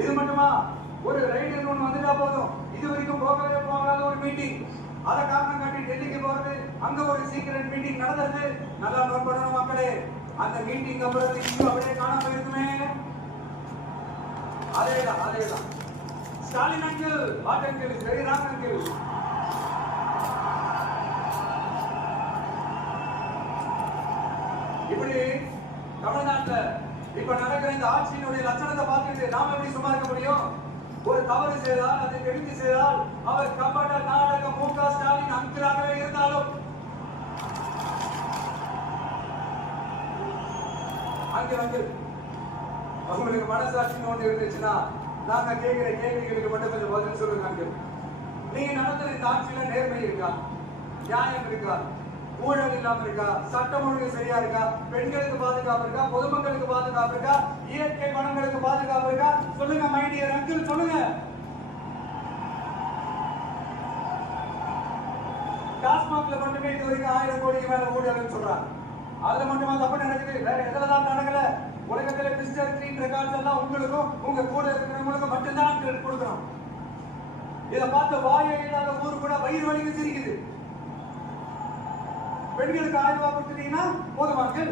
இது மட்டுமா? ஒரு ரைடு ஒன்று வந்துட்டா போதும், இது வரைக்கும் போகவே போகாத ஒரு மீட்டிங், அதை காரணம் காட்டி டெல்லிக்கு போறது, அங்க ஒரு சீக்கிரட் மீட்டிங் நடந்தது. நல்லா நோட் பண்ணணும் மக்களே. அந்த மீட்டிங் அப்புறம் இஷ்யூ அப்படியே காணாம போயிருக்குமே. அதேதான் Stalin uncle, what uncle is very wrong uncle. இப்படி தமிழ்நாட்டுல இப்ப நடக்கிற இந்த ஆட்சியினுடைய லட்சணத்தை பார்த்துட்டு நாம எப்படி சும்மா இருக்க முடியும்? ஒரு தவறு செய்தால், அதை தெரிந்து செய்தால், அவர் கம்பட்ட நாடக மு.க. ஸ்டாலின் அங்கிளாகவே இருந்தாலும் அங்கிள் அவங்களுக்கு மனசாட்சின்னு ஒன்று இருந்துச்சுன்னா நாங்க கேட்கிற கேள்விகளுக்கு மட்டும் கொஞ்சம் பதில் சொல்லுங்க அங்கிள். நீங்க நடத்துற இந்த ஆட்சியில நேர்மை இருக்கா? நியாயம் இருக்கா? ஊழல் இல்லாம இருக்கா? சட்டம் ஒழுங்கு சரியா இருக்கா? பெண்களுக்கு பாதுகாப்பு இருக்கா? பொதுமக்களுக்கு பாதுகாப்பு இருக்கா? இயற்கை வளங்களுக்கு பாதுகாப்பு இருக்கா? சொல்லுங்க மை டியர் அங்கிள், சொல்லுங்க. டாஸ்மாக்ல மட்டுமே இது வரைக்கும் 1000 கோடிக்கு மேல ஊழல் சொல்றாங்க. அதுல மட்டுமா தப்பு நடக்குது? வேற எதுலதான் நடக்கல? உலகத்துல மிஸ்டர் கிளீன் ரெக்கார்ட்ஸ் எல்லாம் உங்களுக்கும் உங்க கூட இருக்கிறவங்களுக்கும் மட்டும்தான் கொடுக்கணும். இதை பார்த்து வாயை இல்லாத ஊர் கூட வயிறு வலிக்கு சிரிக்குது. பெண்களுக்கு 1000 ரூபாய் கொடுத்துட்டீங்கன்னா போதுமாக்கள்.